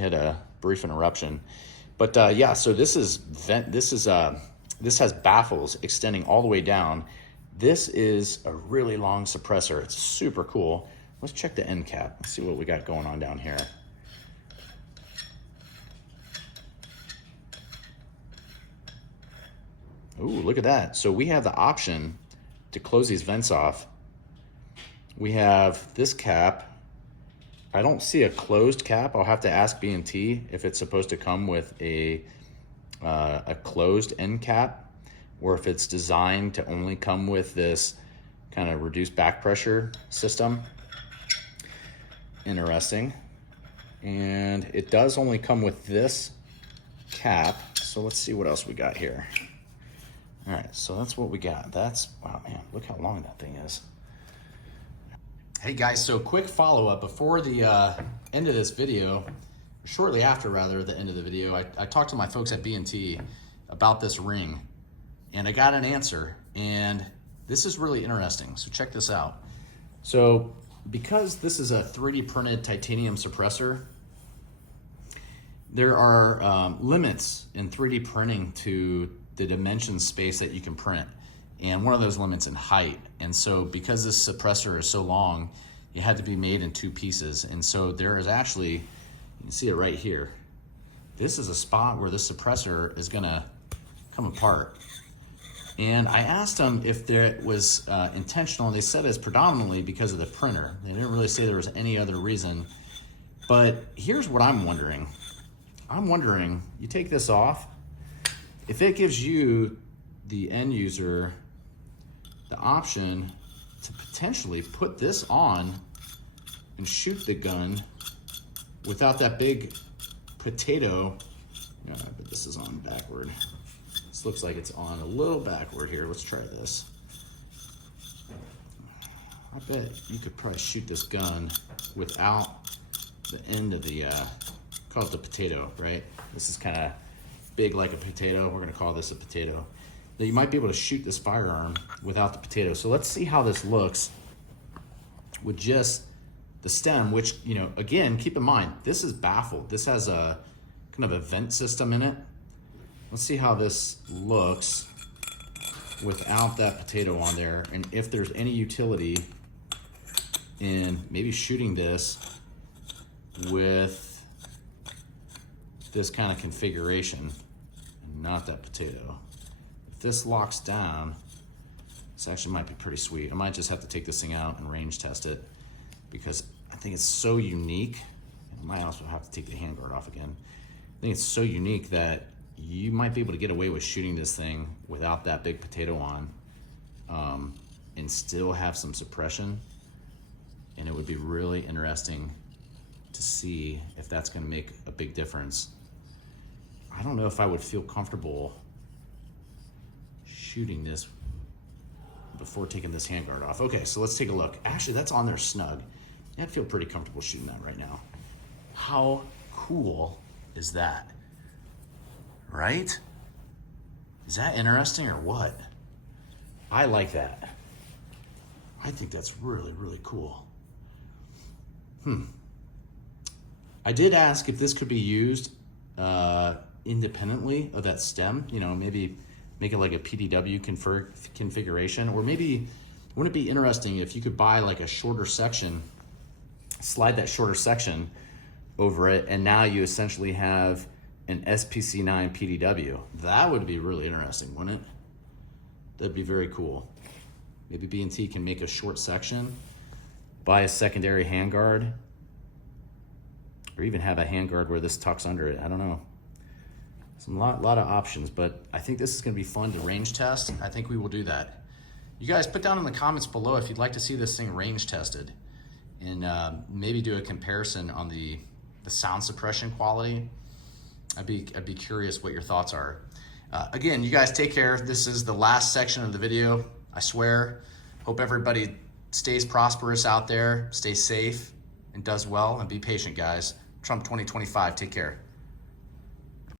had a brief interruption. But yeah, so this is this has baffles extending all the way down. This is a really long suppressor. It's super cool. Let's check the end cap. Let's see what we got going on down here. Ooh, look at that. So we have the option to close these vents off. We have this cap. I don't see a closed cap. I'll have to ask B&T if it's supposed to come with a closed end cap, or if it's designed to only come with this kind of reduced back pressure system. Interesting. And it does only come with this cap. So let's see what else we got here. All right, so that's what we got. That's, wow, man, look how long that thing is. Hey guys, so quick follow-up before the end of this video, shortly after rather, the end of the video, I talked to my folks at B&T about this ring, and I got an answer, and this is really interesting, so check this out. So because this is a 3D printed titanium suppressor, there are limits in 3D printing to the dimension space that you can print. And one of those limits in height. And so because this suppressor is so long, it had to be made in 2 pieces. And so there is actually, you can see it right here. This is a spot where this suppressor is gonna come apart. And I asked them if there was intentional, and they said it's predominantly because of the printer. They didn't really say there was any other reason. But here's what I'm wondering. I'm wondering, you take this off, if it gives you, the end user, the option to potentially put this on and shoot the gun without that big potato. But this is on backward. This looks like it's on a little backward here. Let's try this. I bet you could probably shoot this gun without the end of the, call it the potato, right? This is kind of big like a potato. We're gonna call this a potato. That you might be able to shoot this firearm without the potato. So let's see how this looks with just the stem, which, you know, again, keep in mind, this is baffled. This has a kind of a vent system in it. Let's see how this looks without that potato on there, and if there's any utility in maybe shooting this with this kind of configuration, and not that potato. If this locks down, this actually might be pretty sweet. I might just have to take this thing out and range test it, because I think it's so unique. I might also have to take the handguard off again. I think it's so unique that you might be able to get away with shooting this thing without that big potato on, and still have some suppression. And it would be really interesting to see if that's gonna make a big difference. I don't know if I would feel comfortable shooting this before taking this handguard off. Okay, so let's take a look. Actually, that's on there snug. I'd feel pretty comfortable shooting that right now. How cool is that? Right? Is that interesting or what? I like that. I think that's really, really cool. I did ask if this could be used independently of that stem, you know, maybe make it like a PDW configuration, or maybe, wouldn't it be interesting if you could buy like a shorter section, slide that shorter section over it, and now you essentially have an SPC9 PDW. That would be really interesting, wouldn't it? That'd be very cool. Maybe B&T can make a short section, buy a secondary handguard, or even have a handguard where this tucks under it. I don't know. Some lot of options, but I think this is gonna be fun to range test. I think we will do that. You guys put down in the comments below if you'd like to see this thing range tested, and maybe do a comparison on the sound suppression quality. I'd be curious what your thoughts are. Again, you guys take care. This is the last section of the video, I swear. Hope everybody stays prosperous out there, stays safe, and does well, and be patient, guys. Trump 2025, take care.